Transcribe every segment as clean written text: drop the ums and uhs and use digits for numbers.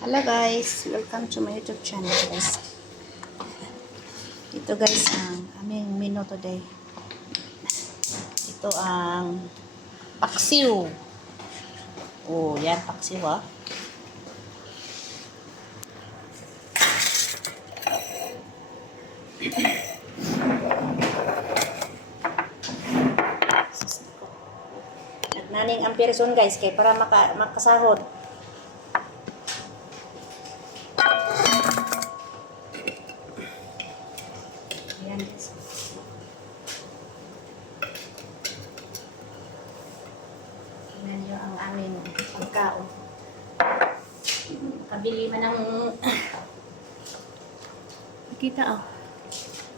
Hello guys, welcome to my YouTube channel guys. Ito guys ang aming menu today. Ito ang paksiw. Oh, yan paksiw ah. Nagnaning ang person guys kay para makasahod. Ayan guys. Tingnan nyo ang aming pagkaon. Nakabili man ng kita oh.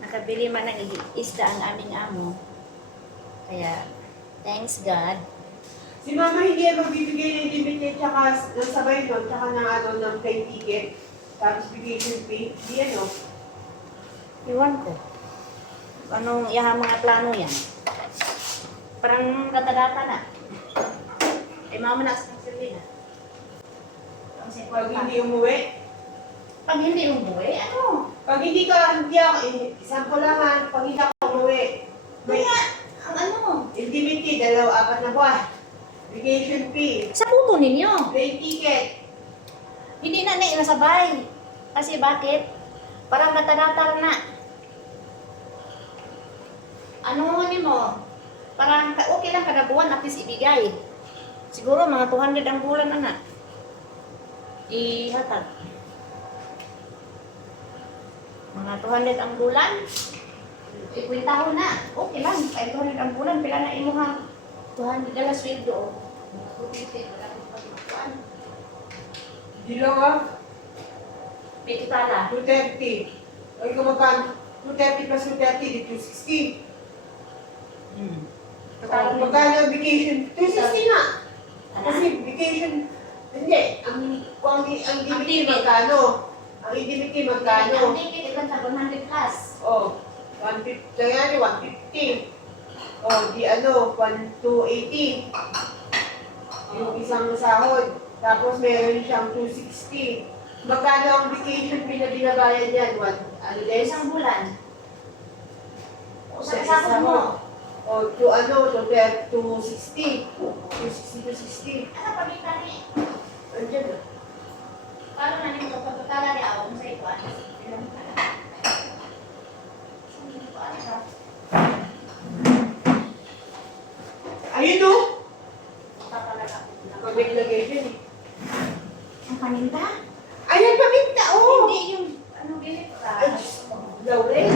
Nakabili man ng isda ang aming amo. Kaya thanks God. Si Mama hindi magbibigay ng limited tsaka ng sabay doon, tsaka ng plane ticket. Tapos vacation pay. Hindi ano. Iwan ko. Anong mga plano yan? Parang data-data na. Ay mama na sa Selena. Pag hindi umuwi. Pag hindi umuwi, ano? Pag hindi ako, isang ko lang pag hindi ako umuwi. Kaya, ang ano? Limited, 4 na buwan. Vacation fee. Sa puto ninyo. Plane ticket. Hindi na nasabay. Kasi bakit? Parang data-data na. Ano mo? Parang okay lang kada buwan at least ibigay. Siguro mga 200 ang bulan na. Ihatag. Mga 200 ang bulan. Ikwintahon na. Okay lang. 500 ang bulan. Pila na imuhang 200 na sweldo. Hindi lang Piti pala. 230. Ay kung magkano? 230 plus 230, di 260. Magkano ang vacation? 260 na. Kasi vacation, hindi. Ang indemnity magkano? Ang indemnity magkano? Ang ticket, ilan sa 100 plus. Oh, 150. Kaya 150. Oh, di 1280. Yung isang sahod. Tapos meron siyang 260. Magkano ang vacation fee na binabayad yan? Isang bulan. O sa Sa kasama isa mo. O, to 260. 260. Ano pagkita ni? Andiyan na. Paano na nito? Pagkakala ni ako sa ito. Ayun o! Papalaga. Pag-lagay dyan eh. Ang paninda? Ayan, paminta o! Hindi yung ano bilit ka. Ay, Laurel.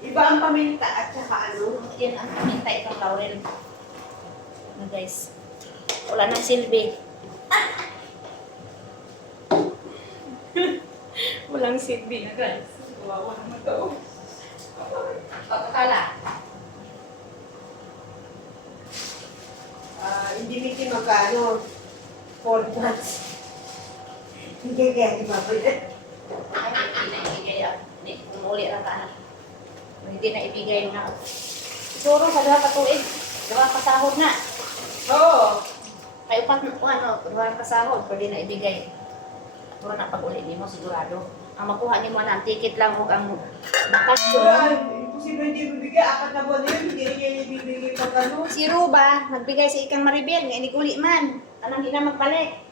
Iba ang paminta at saka ano? Yan ang paminta itong laurel. Ano guys? Wala nang silbi. Walang silbi na guys. Wawa naman to. Pagkakala. Indemnity magkano? 4 months. Hindi kaya di ba po yan? Ay, hindi na ibigay ako. Kung uli lang ka na. Hindi na ibigay na. Siguro sa 2 katuig. 2 kasahod na. Oo. Ay, upat na 2 kasahod. Pwede na ibigay. At wala na pag-uli mo, sigurado. Ang makuha ni mo na ang ticket lang o ang bakasyon. Imposible hindi bibigay. 4 na buwan na yun. Hindi niya ibibigay pag ano. Si Ruba, nagbigay sa ikang Maribel, nga iniguli man. Anong hindi na magbalik.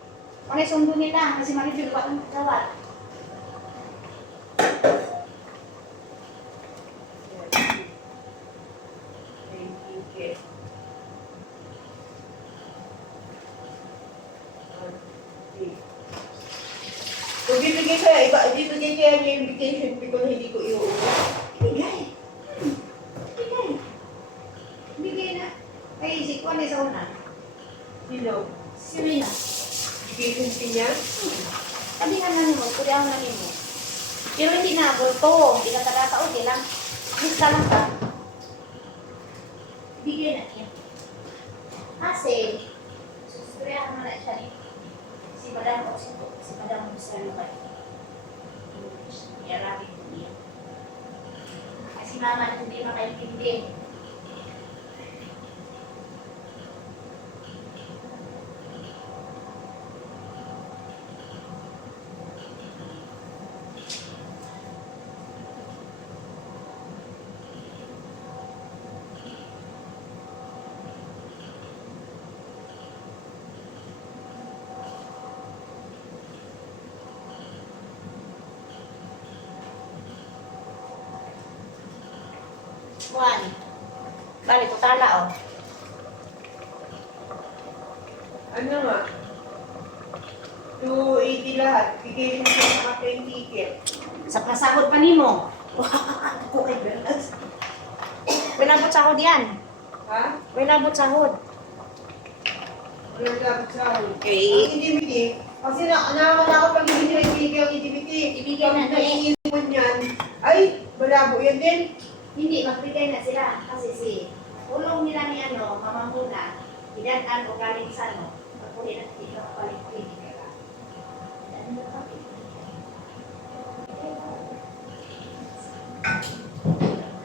Ano yung sundo nila, kasi Maribel pa ang kawat. Kung bibigay kaya, bibigay kaya niya yung vacation fee ko na hindi ko iuwi. Ibigay. Ibigay. Ibigay na. Ay, si Kwan sa una. Sino? Si Rina. Vacation fee niya? Sabi nga namin mo, pwede ako namin mo. Pero hindi na, bulto. Hindi ka kadata, okay lang. Lista lang ka. Ibigay na niya. Kasi, susustriyahan mo na siya ni si Madam Oxito, si Madam Oxito kay English. Iarapin ko niya. Kasi mama, hindi makaintindi. Kuan. Bali, totala, oh. Ano nga? 280 lahat. Bigay mo sa mga 10 ticket. Sa pasahod pa nimo. Ako kay Belas. Winabot sahod yan. Ha? Winabot sahod. Walang dapat sa akin. Okay. Ang intimity, kasi naman ako pag hindi nila ibigay ang intimity. Ibigay na Pag na eh. naiiwan yan, ay, malabo yan din. Hindi, magbigay na sila. Kasi si ulong nila ni ano, mamamuna, idan o galing sa ano, pagpuli na dito, palit-palit.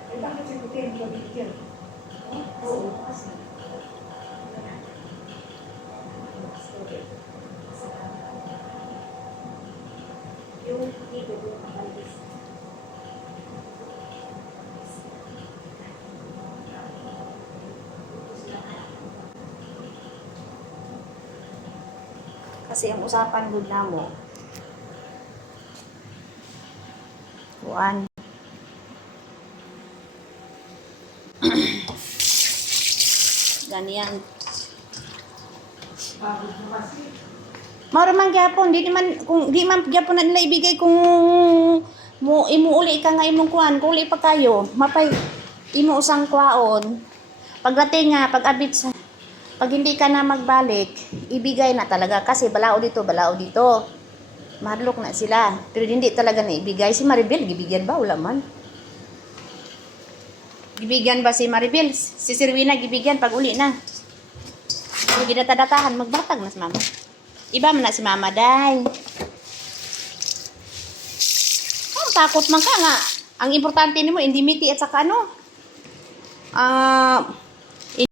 Ay, bakit si Puti ang mabigyan? Yung dito, yung kapalis. Kasi ang usapan good na mo. Kuan. Ganyan. Pagod mo kasi. Maro man gyapon, di man kung di man gyapon na nila ibigay kung mo imuuli ka nga imong kuan, kung uli pa kayo, mapay imo usang kwaon. Pagdating nga pag-abit sa pag hindi ka na magbalik, ibigay na talaga kasi balao dito, balao dito. Marlok na sila. Pero hindi talaga na ibigay. Si Maribel, gibigyan ba? Wala man. Gibigyan ba si Maribel? Si Sirwina, gibigyan pag uli na. Yung ginatadatahan, magbatag na si mama. Iba man na si mama, day. Oh, takot man ka nga. Ang importante nimo, indemnity at saka ano?